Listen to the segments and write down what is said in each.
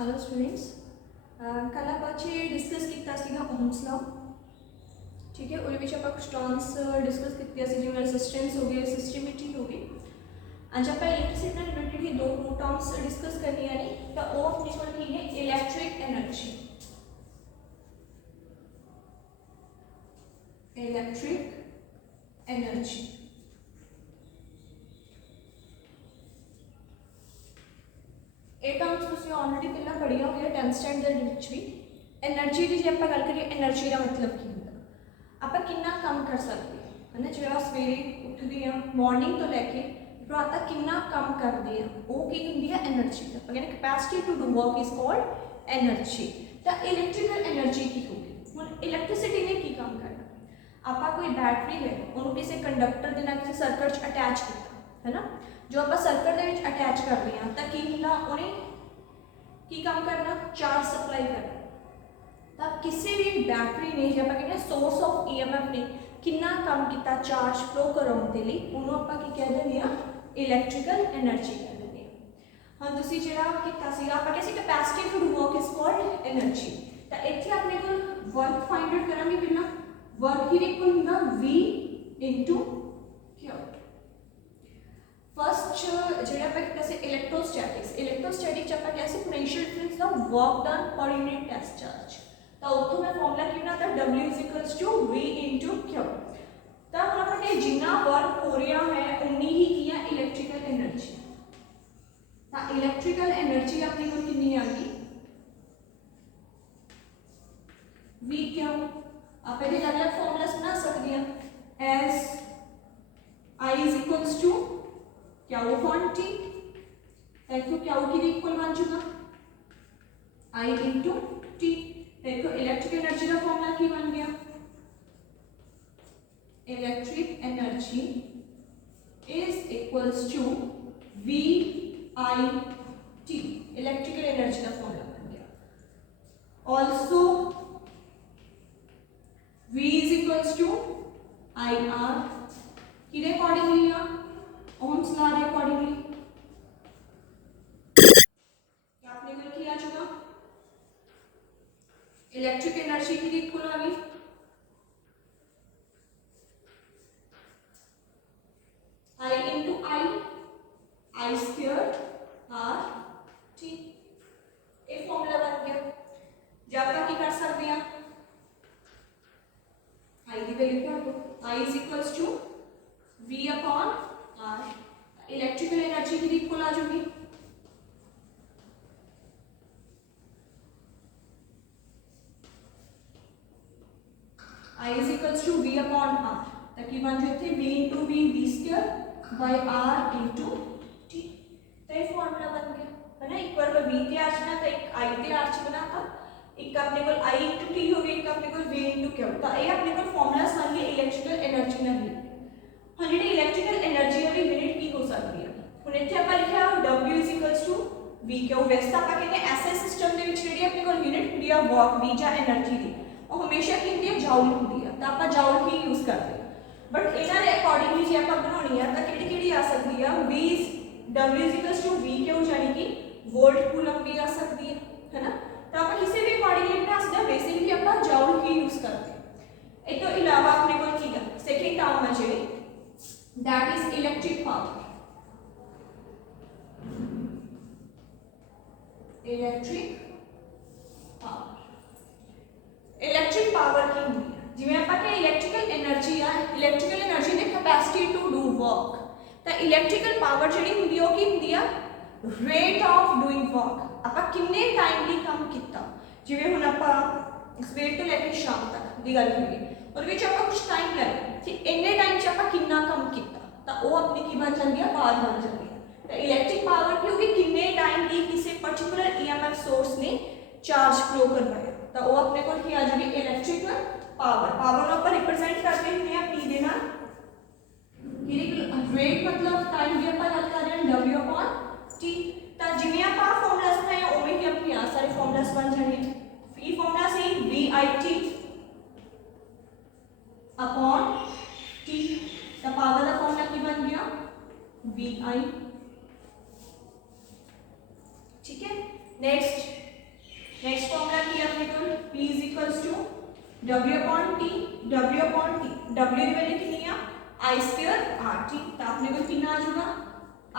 Hello students, कल आप discuss किया ओम्स लॉ। ठीक है, उस कुछ टर्म्स डिस्कस किया जिम्में रेजिस्टेंस हो गई, रेजिस्टिविटी हो गई। अज आप इलेक्ट्रिसिटी रिलेटेड ही दो टर्म्स डिस्कस करनी है। तो वो अपने को की है इलैक्ट्रिक एनर्जी। इलैक्ट्रिक एनर्जी ये टर्म्स तुसीं ऑलरेडी पहला पढ़िया हो गया 10th स्टैंडर्ड विच भी। एनर्जी की जो आप गल करिए, एनर्जी का मतलब की होंदा, आप कितना काम कर सकते हैं, है ना। जो आप सवेरे उठते हैं मॉर्निंग तो लैके रात तक कितना काम करते हैं, वो की होंदी है एनर्जी। आप कहते capacity to do work is called energy. तो इलैक्ट्रिकल एनर्जी की होगी। हुण इलैक्ट्रिसिटी ने की काम करना, आप कोई बैटरी है उन्होंने किसी कंडक्टर के नाल किसी सर्किट अटैच किया, है ना। जो आप सर्किट के अटैच करते हैं तो की होंदा, उन्हें की काम करना, चार्ज सप्लाई करना। तो किसी भी बैटरी ने जो आप कहते हैं सोर्स ऑफ ईएमएफ ने कितना काम किया चार्ज फ्लो कराने के लिए, उन्होंने आप की कह देंगे इलैक्ट्रिकल एनर्जी कह देंगे। हाँ तुसी जिहड़ा कीता सीगा आप कहते capacity to do work is called energy. तो इत्थे अपने कोल वर्क फाइंड आउट करांगे। पहला वर्क ही इक्वल होगा V इनटू Q। फर्स्ट जो इलेक्ट्रोस्टैटिक्स, इलेक्ट्रोस्टैटिक्स आप कैसे potential difference the work done per unit test charge. तो उत्थों मैं फॉर्मूला की बनाता W = V × Q। तो हम अपने जितना वर्क हो रहा है उन्नी ही किया इलेक्ट्रिकल एनर्जी। तो इलेक्ट्रिकल एनर्जी अपनी को कितनी आ गई V Q। आप ये अलग फॉर्मूलास बना सकते हैं as I = Q upon T। देखो Q की इक्वल बन चुका I × T। देखो इलेक्ट्रिक एनर्जी का फॉर्मूला की बन गया, electric energy is equals to VIT। Electrical energy का फॉर्मूला बन गया। Also V is equals to IR की अकॉर्डिंगली ओम्स लॉ के अकॉर्डिंगली क्या आपने कल किया चुका इलेक्ट्रिक एनर्जी की इक्वल आ गई I × I square R T। ये फॉर्मूला बन गया। जब आप की कर सकते हैं I की वैल्यू कर दो, I = V upon R। Electrical energy की इक्वल आ जाएगी I = V upon R। ताकि बन जाए V × V V² by R × T। तो ये फॉर्मूला बन गया, है ना। एक बार V ते आर चना, तो एक I ते आर च बनाता, एक अपने को I × T हो गई, एक अपने को V × Q। तो ये अपने को फॉर्मूलास बन गए इलेक्ट्रिकल एनर्जी ना ही। हाँ जी इलेक्ट्रिकल एनर्जी वाली यूनिट की हो सकती है। हुण इत्थे आपां लिखिया W = V Q। वैसे आपां कहते हैं ऐसे सिस्टम दे विच जिहड़ी अपने कोल यूनिट हुंदी है वर्क दी जां एनर्जी दी, वो हमेशा की होंदी है जूल होंदी है। तो आपां जूल ही यूज करते हैं। बट इन्हां दे अकॉर्डिंगली जे आपां बनाउणी है तो किहड़ी आ सकदी है W = V Q यानी कि वोल्ट कूलम भी आ सकती है ना। तो आपां किसी भी अकॉर्डिंगली बना सकते हैं, बेसिकली आपां जूल ही यूज करते हैं। इस तो इलावा अपने कोल की है सेकंड टर्म है जिहड़ी that is electric power। electric power की होंदी है जिवें आपां कि इलेक्ट्रिकल एनर्जी आ, इलेक्ट्रिकल एनर्जी ने कैपेसिटी टू डू वर्क। तो इलेक्ट्रिकल पावर जिहड़ी होंदी है की होंदी है रेट ऑफ डूइंग वर्क। आपां किन्ने टाइम ਲਈ काम कीता, जिवें हुण आपां सवेर तो लेके शाम तक दी गल करिए, और विच आपां कुछ टाइम लै कि इन्ने टाइम च आपां कितना काम कीता, तो वो अपनी की बन जाती है पावर बन जाती है। तो इलेक्ट्रिक पावर की होगी किन्ने टाइम की किसी पर्टिकुलर ईएमएफ सोर्स ने चार्ज फ्लो करवाया, तो वो अपने को की आ जाएगी इलेक्ट्रिकल पावर। पावर को अपन रिप्रेजेंट करते हैं P दे नाल, रेट मतलब टाइम की अपन गल कर रहे हैं W/T। तो जिवें आपां फॉर्मूलास बनाए उवें ही अपने आ सारे फॉर्मूलास बन जाएंगे। ई फॉर्मूला से VIT अपॉन T। तो पावर का फॉर्मूला की बन गया VI। ठीक है, नेक्स्ट नेक्स्ट फॉर्मूला की अपने को P is equals to W upon T, W upon T, W की वैल्यू कितनी है I स्क्वायर RT, तो अपने को कितना आ जाएगा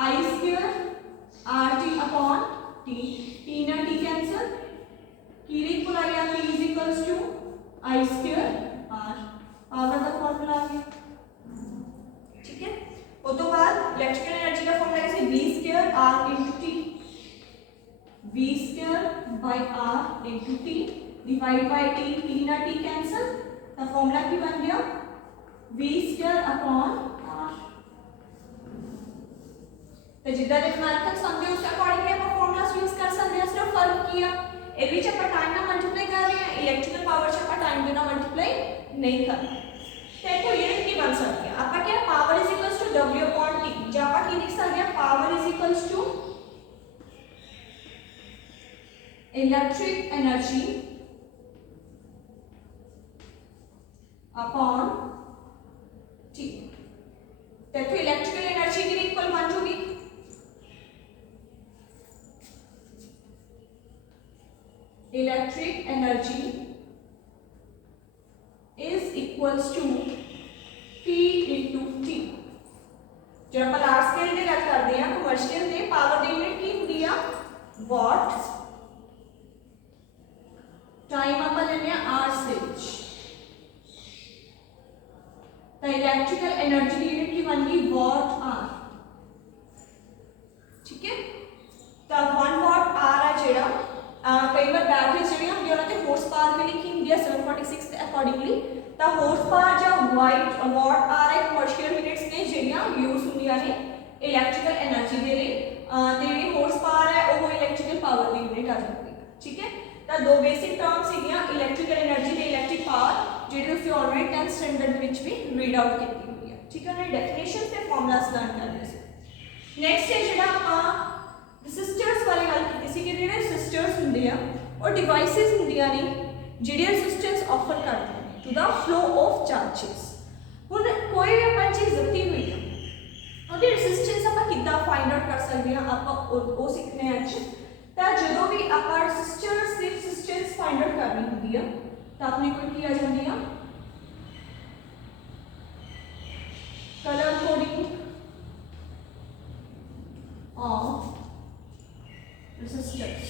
I square RT upon T, T ना T कैंसिल, की इक्वल आ गया P is equals to I square R, power का फॉर्मूला आ गया। ठीक है, वो तो बाद इलेक्ट्रिकल एनर्जी का फॉर्मूला कैसे V square R into T, V square by R into T divide by T ना T कैंसिल, तो फॉर्मूला की बन गया V स्क्वायर अपॉन R। तो जितना न्यूमेरिकल समझे उस अकॉर्डिंगली आप फॉर्मूलास यूज कर सकते हैं। सिर्फ फर्क किया ਇਹ ਵਿੱਚ ਆਪਾਂ ਟਾਈਮ ਨਾਲ ਮਲਟੀਪਲਾਈ ਕਰ ਰਹੇ ਹਾਂ, ਇਲੈਕਟ੍ਰੀਕਲ ਪਾਵਰ 'ਚ ਆਪਾਂ ਟਾਈਮ ਦੇ ਨਾਲ ਮਲਟੀਪਲਾਈ ਨਹੀਂ ਕਰਨਾ। ਤੇ ਇੱਥੋਂ ਯੂਨਿਟ ਕੀ ਬਣ ਸਕਦੀ ਹੈ, ਆਪਾਂ ਕਿਹਾ power is equals to W upon T, ਜਾਂ ਆਪਾਂ ਕੀ ਲਿਖ ਸਕਦੇ ਹਾਂ power is equals to electric energy upon T। तो ਇੱਥੋਂ ਇਲੈਕਟ੍ਰੀਕਲ એનર્ਜੀ ਕੀ ਇਕੁਅਲ ਬਣ ਜੂਗੀ electric energy is equals to P into T। जब आप लार्ज स्केल की बात करते हैं कमर्शियल में पावर की यूनिट की होती है वाट, टाइम आप लेने आवर्स विच, तो इलेक्ट्रिकल एनर्जी की यूनिट की बन गई वाट आर। ठीक है, तो 1 वाट आर है जेड़ा कई बार बैटरीज जी होंगे उन्होंने हॉर्स पावर भी लिखी होंगी 746 के अकॉर्डिंगली, तो हॉर्स पावर जो वाट आर है कमर्शियल यूनिट्स ने ਜਿਹੜੀਆਂ यूज ਹੁੰਦੀਆਂ ਨੇ इलैक्ट्रिकल एनर्जी ਦੇ ਲਈ, ਤੇ ਜਿਹੜੀ हॉर्स पावर है वो इलैक्ट्रिकल पावर ਦੀ यूनिट आ ਜਾਂਦੀ है। ठीक है, तो दो बेसिक टर्म्स ਸੀਗੀਆਂ इलैक्ट्रिकल एनर्जी ਤੇ इलैक्ट्रिक पावर, ਜਿਹੜੀ ਤੁਸੀਂ ਆਲਰੇਡੀ 10th ਸਟੈਂਡਰਡ ਦੇ ਵਿੱਚ ਵੀ ਰੀਡ ਆਊਟ ਕੀਤੀ ਹੋਈ ਹੈ। ਠੀਕ ਹੈ, ਉਹਨਾਂ ਡੈਫੀਨੇਸ਼ਨਸ ਤੇ ਫਾਰਮੂਲਾਸ ਲਰਨ ਕਰਦੇ ਸੀ। ਨੈਕਸਟ ਹੈ ਜਿਹੜਾ ਆਪਾਂ ਰੈਸਿਸਟਰਸ ਬਾਰੇ ਗੱਲ ਕੀਤੀ ਸੀ ਕਿ ਜਿਹੜੇ ਰੈਸਿਸਟਰਸ ਹੁੰਦੇ ਆ ਉਹ ਡਿਵਾਈਸਿਸ ਹੁੰਦੀਆਂ ਨੇ ਜਿਹੜੀਆਂ ਰੈਸਿਸਟੈਂਸ ਆਫਰ ਕਰਦੀਆਂ ਨੇ ਟੂ ਦਾ ਫਲੋ ਆਫ ਚਾਰजेस। ਹੁਣ ਕੋਈ ਵੀ ਆਪਾਂ ਚੀਜ਼ ਦਿੱਤੀ ਹੋਈ ਹੈ ਉਹਦੀ ਰੈਸਿਸਟੈਂਸ ਆਪਾਂ ਕਿੱਦਾਂ ਫਾਈਂਡ ਆਊਟ ਕਰ ਸਕਦੇ ਹਾਂ, ਆਪਾਂ ਉਹ ਸਿੱਖਨੇ ਆ ਅੱਜ। ਤਾਂ ਜਦੋਂ ਵੀ ਆਪਾਂ ਰੈਸਿਸਟਰਸ ਦੀ ਰੈਸਿਸਟੈਂਸ ਫਾਈਂਡ ਆਊਟ ਕਰਨੀ ਹੁੰਦੀ ਆ ਤਾਂ ਆਪਣੇ ਕੋਲ ਕੀ ਆ ਜਾਂਦੀ ਆ ਕਲਰ ਕੋਡਿੰਗ ਆਫ resistors।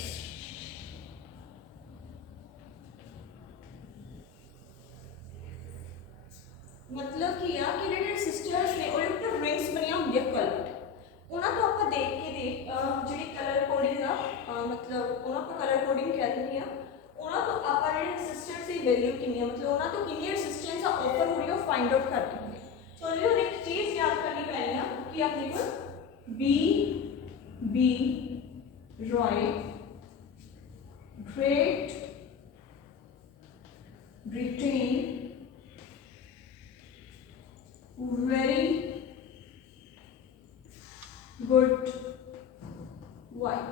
मतलब कि या कि ਜਿਹੜੇ ਰੈਸਿਸਟਰਸ ਨੇ ਉਹਦੇ ਉੱਤੇ ਰਿੰਗਸ ਬਣੀਆਂ ਹੁੰਦੀਆਂ ਕਲਰਡ, ਉਹਨਾਂ ਤੋਂ ਆਪਾਂ ਦੇਖ ਕੇ ਜਿਹੜੀ ਕਲਰ ਕੋਡਿੰਗ ਆ ਮਤਲਬ ਉਹਨਾਂ ਆਪਾਂ ਕਲਰ ਕੋਡਿੰਗ ਕਹਿ ਦਿੰਦੇ ਆ, ਉਹਨਾਂ ਤੋਂ ਆਪਾਂ ਜਿਹੜੇ ਰੈਸਿਸਟਰਸ ਦੀ ਵੈਲਿਊ ਕਿੰਨੀ ਹੈ ਮਤਲਬ ਉਹਨਾਂ ਤੋਂ ਕਿੰਨੀ ਰੈਸਿਸਟੈਂਸ ਆ ਆਫਰ ਹੋ ਰਹੀ ਹੈ ਉਹ ਫਾਈਂਡ ਆਊਟ ਕਰਨੀ ਹੁੰਦੀ ਹੈ। ਸੋ ਇਹਨੂੰ ਇੱਕ ਚੀਜ਼ ਯਾਦ ਕਰਨੀ ਪੈਣੀ ਆ ਕਿ ਆਪਣੇ ਕੋਲ B Roy Great Britain very good white,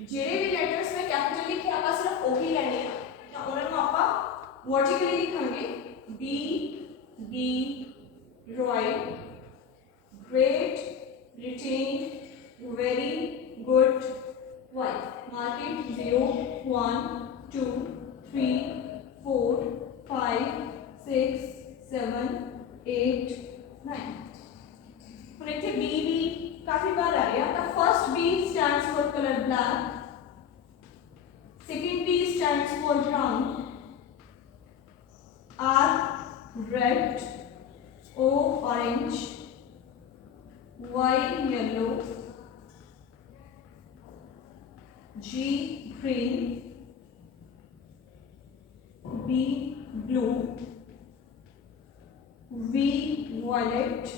ਜਿਹੜੇ ਵੀ ਲੈਟਰਸ में कैपिटल लिखे ਆਪਾਂ सिर्फ ਉਹੀ ਲੈਣੇ ਆ ਤਾਂ ਉਹਨਾਂ ਨੂੰ ਆਪਾਂ vertically लिखांगे B Roy Great Britain very good white, marking 0 1 2 3 4 5 6 7 8 9। ਹੁਣ ਇੱਥੇ B ਵੀ ਕਾਫੀ ਬਾਰ ਆ ਰਿਹਾ ਤਾਂ first B stands for color black, second B stands for brown, R red, O orange, Y yellow, G green, B blue, V violet,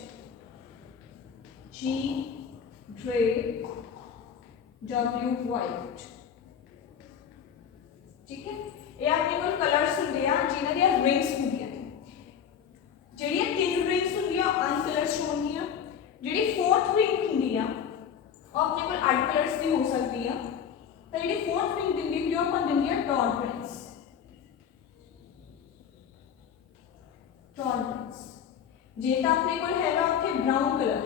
G grey, W white। ठीक है, ये अपने को कलर्स होंगे जिन्हों दी रिंग्स होंगे ਜਿਹੜੀਆਂ ਤਿੰਨ ਰਿੰਗਸ ਹੁੰਦੀਆਂ ਅਨਕਲਰਸ ਹੋਣਗੀਆਂ, ਜਿਹੜੀ ਫੋਰਥ ਰਿੰਗ ਹੁੰਦੀ ਆ ਉਹ ਆਪਣੇ ਕੋਲ ਅੱਡ ਕਲਰਸ ਦੀ ਹੋ ਸਕਦੀ ਆ, ਤਾਂ ਜਿਹੜੀ ਫੋਰਥ ਰਿੰਗ ਦਿੰਦੀ ਕਿ ਉਹ ਆਪਾਂ ਦਿੰਦੀ ਆ ਟੋਲਰੈਂਸ। ਟੋਲਰੈਂਸ ਜੇ ਤਾਂ ਆਪਣੇ ਕੋਲ ਹੈਗਾ ਉੱਥੇ ਬ੍ਰਾਊਨ ਕਲਰ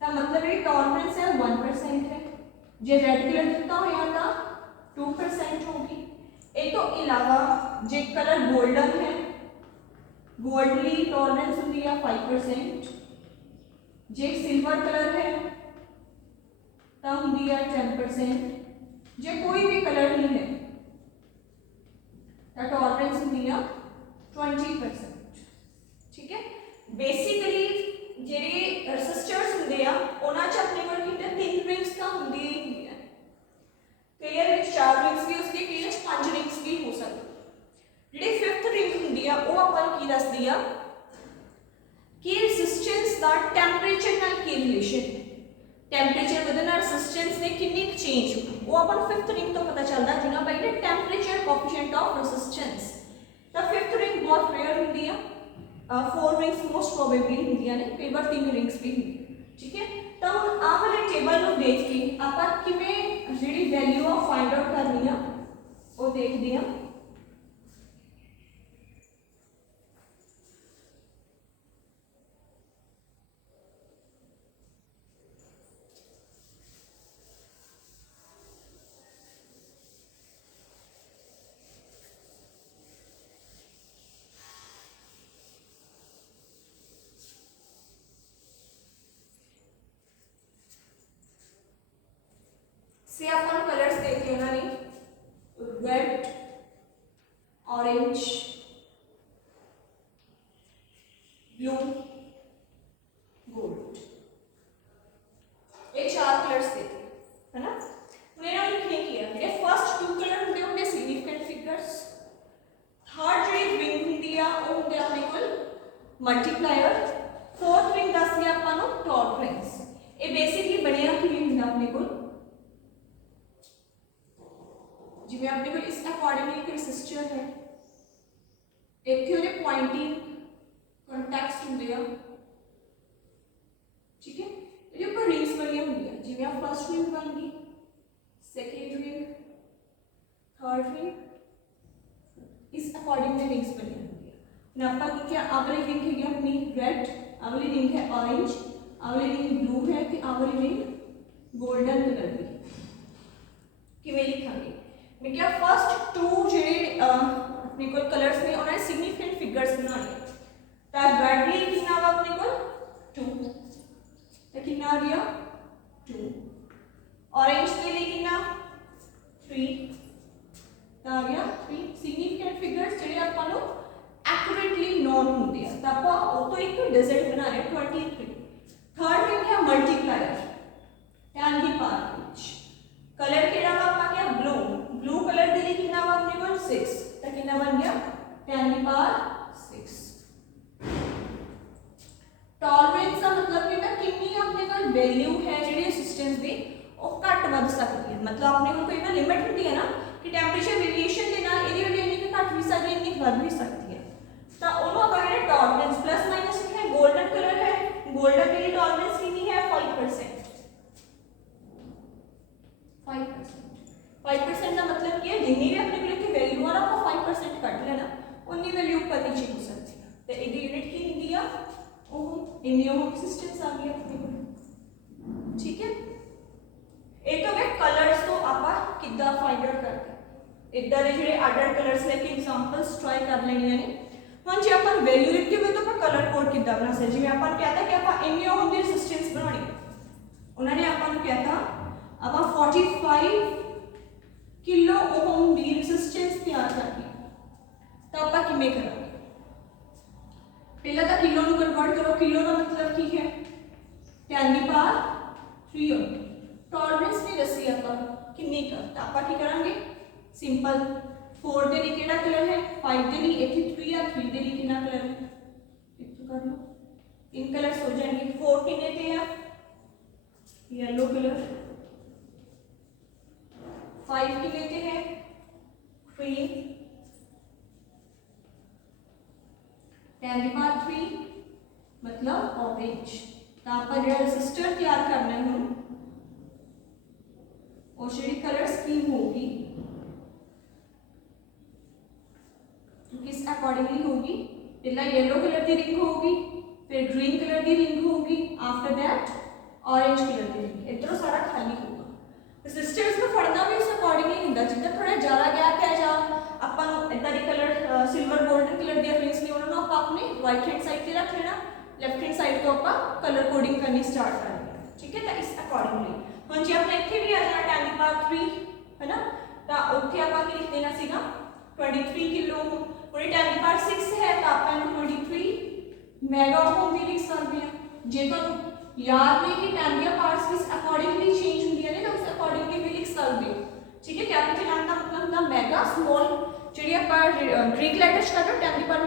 ਤਾਂ मतलब ਜਿਹੜੀ ਟੋਲਰੈਂਸ ਹੈ 1% है, जे रेड कलर दिता होया तो 2% होगी। ये तो इलावा जे कलर गोल्डन है, गोल्डली टॉलरेंस होती है 5%, जे सिल्वर कलर है तो होती है 10%, जे कोई भी कलर नहीं है तो टॉलरेंस होती है 20%। ठीक है, बेसिकली ਜਿਹੜੇ ਰੈਸਿਸਟਰਸ ਹੁੰਦੇ ਆ ਉਹਨਾਂ 'ਚ ਆਪਣੇ ਕੋਲ ਕਿਤੇ 3 ਰਿੰਗਸ ਤਾਂ ਹੁੰਦੀਆਂ ਹੀ ਹੁੰਦੀਆਂ। ਕਈ ਵਾਰ ਵਿੱਚ 4 ਰਿੰਗਸ ਵੀ ਹੋ ਸਕਦੀ, ਕਈ ਵਾਰ 5 ਰਿੰਗਸ ਵੀ ਹੋ ਸਕਦੀ। ਜਿਹੜੀ 5th ਰਿੰਗ ਹੁੰਦੀ ਆ ਉਹ ਆਪਾਂ ਨੂੰ ਕੀ ਦੱਸਦੀ ਆ ਕਿ ਰੈਸਿਸਟੈਂਸ ਦਾ ਟੈਂਪਰੇਚਰ ਨਾਲ ਕੀ ਰਿਲੇਸ਼ਨ ਹੈ, ਟੈਂਪਰੇਚਰ ਵਧਣ ਨਾਲ ਰੈਸਿਸਟੈਂਸ ਨੇ ਕਿੰਨੀ ਚੇਂਜ ਹੋਈ ਉਹ ਆਪਾਂ ਨੂੰ 5th ਰਿੰਗ ਤੋਂ ਪਤਾ ਚੱਲਦਾ, ਜਿਹਨਾਂ ਬਾਈ ਨੇ ਟੈਂਪਰੇਚਰ ਕੋਐਫੀਸ਼ੀਐਂਟ ਆਫ ਰੈਸਿਸਟੈਂਸ। ਤਾਂ 5th ਰਿੰਗ ਬਹੁਤ ਰੇਅਰ ਹੁੰਦੀ ਆ, 4 रिंग्स मोस्ट प्रोबेबली होंदियां ने, कई बार 3 रिंग्स भी होंदी। ठीक है, तो हम आ वाले टेबल को देख के आपां किवें जिहड़ी वैल्यू आ फाइंड आउट करनी आ वो देखदे हां। से अपन कलर्स देखे उन्होंने रेड, ऑरेंज, ब्लू, गोल्ड, ये 4 कलर्स देखे है ना। उन्होंने लिखने किया ये फर्स्ट 2 कलर होंगे होंगे सिग्निफिकेंट फिगर्स, थर्ड जो रिंग होंगी आ वो होंगे अपने को मल्टीप्लायर, फोर्थ रिंग दसदी अपन नु टॉलरेंस। ये बेसिकली बनया कि होंगे अपने को जिवें अपने को इस अकॉर्डिंगली एक रेसिस्टर है, इत्थे ओदे पॉइंटिंग कॉन्टैक्ट्स होंदे आ। ठीक है, ये ऊपर रिंग्स बनियां होंदियां, जिवें आ फर्स्ट रिंग बन गई, सेकंड रिंग, थर्ड रिंग, इस अकॉर्डिंगली रिंग्स बनियां होंदियां। हुण आपां क्या आ वाली रिंग है अपनी रेड, आ वाली रिंग है ऑरेंज, आ वाली रिंग ब्लू है ते आ वाली रिंग गोल्डन कलर की। किवें लिखांगे मैं क्या फर्स्ट 2 ਜਿਹੜੇ ਆਪਣੇ ਕੋਲ ਕਲਰਸ ਨੇ ਉਹਨਾਂ ਦੇ ਸਿਗਨੀਫੀਕੈਂਟ ਫਿਗਰਸ ਬਣਾਉਣੇ। ਤਾਂ ਰੈਡ ਲਈ ਕਿੰਨਾ ਵਾ ਆਪਣੇ ਕੋਲ 2, ਤਾਂ ਕਿੰਨਾ ਆ ਗਿਆ 2, ऑरेंज ਦੇ ਲਈ ਕਿੰਨਾ 3, ਤਾਂ ਆ ਗਿਆ 3। ਸਿਗਨੀਫੀਕੈਂਟ ਫਿਗਰਸ ਜਿਹੜੇ ਆਪਾਂ ਨੂੰ ਐਕੂਰੇਟਲੀ ਨੋਨ ਹੁੰਦੇ ਆ ਤਾਂ ਆਪਾਂ ਉਹ ਤੋਂ ਇੱਕ ਡਿਜਿਟ ਬਣਾ ਰਹੇ 23। ਥਰਡ ਰਿੰਗ ਹੈ ਮਲਟੀਪਲਾਇਰ, ਧਿਆਨ ਦੀ ਪਾਰ ਵਿੱਚ कलर केड़ा वा आपा क्या ब्लू, ब्लू कलर दे लिए कितना वा अपने को 6, तो कितना बन गया 10 की पावर 6। टॉलरेंस का मतलब कि ना कितनी अपने को वैल्यू है जेडी रेजिस्टेंस दी वो घट वध सकती है। मतलब अपने को कोई ना लिमिट होती है ना कि टेंपरेचर वेरिएशन के नाल एदी वैल्यू इतनी घट भी सकती है, इतनी वध भी सकती है। तो ओनो अपन ने टॉलरेंस प्लस माइनस लिखना है। गोल्डन कलर है, गोल्डन के लिए टॉलरेंस कितनी है 5%। 5% का मतलब क्या है, जितनी भी अपने को वैल्यू आ आपको 5% कट लेना, उतनी वैल्यू ऊपर नीचे हो सकती है। तो इसकी यूनिट की होंगी आ ओम, इन्नी ओम रेजिस्टेंस आ गई अपने को। ठीक है, ये तो वे कलर्स तो आप किद्दां फाइंड आउट करते इदा के जो अडर कलर्स लेके एग्जांपल्स ट्राई कर लेनियां ने। हम जो आप वैल्यू लिखी हुई तो आप कलर कोड किद्दां बना सकते, जिवें आप कहता कि आप इन्नी ओम की रेजिस्टेंस बनानी, उन्होंने आपको कहता अब 45 किलो ओम की रेजिस्टेंस तैयार करनी। तो आप किमें करांगे, पहले तो किलो में कन्वर्ट करो, किलो का मतलब की है 10 की पावर 3 होगी। टॉलरेंस भी दसी आप किन्नी कर, तो आप की करांगे सिंपल 4 के लिए केड़ा कलर है 5 के लिए, इतनी 3 या 3 के लिए कितना कलर है इतना कर लो, 3 कलर्स हो जाएंगे। 4 किन्ने पे है येलो कलर, 5 की लेते हैं ग्रीन, 10 की पावर 3 मतलब ऑरेंज। तो आप जो रेजिस्टर तैयार करना है और जी कलर स्कीम होगी किस अकॉर्डिंगली होगी, पहला येलो कलर की रिंग होगी, फिर ग्रीन कलर की रिंग होगी, आफ्टर दैट ऑरेंज कलर की रिंग, इतना सारा खाली होगा। ਰੈਸਿਸਟੈਂਸ ਨੂੰ ਫੜਨਾ ਵੀ ਉਸ ਅਕੋਰਡਿੰਗਲੀ ਹੁੰਦਾ, ਜਿੱਦਾਂ ਥੋੜਾ ਜ਼ਿਆਦਾ ਗੈਪ ਹੈ ਜਾਂ ਆਪਾਂ ਨੂੰ ਇਦਾਂ ਦੀ ਕਲਰ ਸਿਲਵਰ 골ਡਨ ਕਲਰ ਦੀਆਂ ਰਿੰਗਸ ਨੇ ਉਹਨਾਂ ਨੂੰ ਆਪਾਂ ਆਪਣੇ ਰਾਈਟ ਹੈਂਡ ਸਾਈਡ ਤੇ ਰੱਖ ਲੈਣਾ, ਲੈਫਟ ਹੈਂਡ ਸਾਈਡ ਤੋਂ ਆਪਾਂ ਕਲਰ ਕੋਡਿੰਗ ਕਰਨੀ ਸਟਾਰਟ ਕਰ ਦੇਣਾ, ਠੀਕ ਹੈ। ਤਾਂ ਇਸ ਅਕੋਰਡਿੰਗਲੀ ਹੁਣ ਜੇ ਆਪਾਂ ਇੱਥੇ ਵੀ ਆ ਜਾਣਾ 10 ਦੀ ਪਾਵਰ 3 ਹੈ ਨਾ, ਤਾਂ ਉੱਥੇ ਆਪਾਂ ਕੀ ਲਿਖ ਦੇਣਾ ਸੀਗਾ 23 ਕਿਲੋ ਓਮ। ਹੁਣ 10 ਦੀ ਪਾਵਰ 6 ਹੈ ਤਾਂ ਆਪਾਂ ਇਹਨੂੰ 23 ਮੈਗਾ ਓਮ ਵੀ ਲਿਖ ਸਕਦੇ ਹਾਂ। ਜੇ ਤੁਹਾਨੂੰ याद है कि 10 ਦੀਆਂ ਪਾਵਰਸ ਕਿਸ ਅਕੋਰਡਿੰਗਲੀ ਚੇਂਜ ਹੁੰਦੀਆਂ ਨੇ ਤਾਂ ਉਸ ਅਕੋਰਡਿੰਗਲੀ ਵੀ ਲਿਖ ਸਕਦੇ ਹੋ, ਠੀਕ ਹੈ। ਕੈਪੀਟਲ ਐਮ ਦਾ ਮਤਲਬ ਹੁੰਦਾ ਮੈਗਾ, ਸਮੋਲ ਜਿਹੜੀ ਆਪਾਂ ਗ੍ਰੀਕ ਲੈਟਰਸ ਕਰ ਰਹੇ 10 ਦੀ ਪਾਵਰ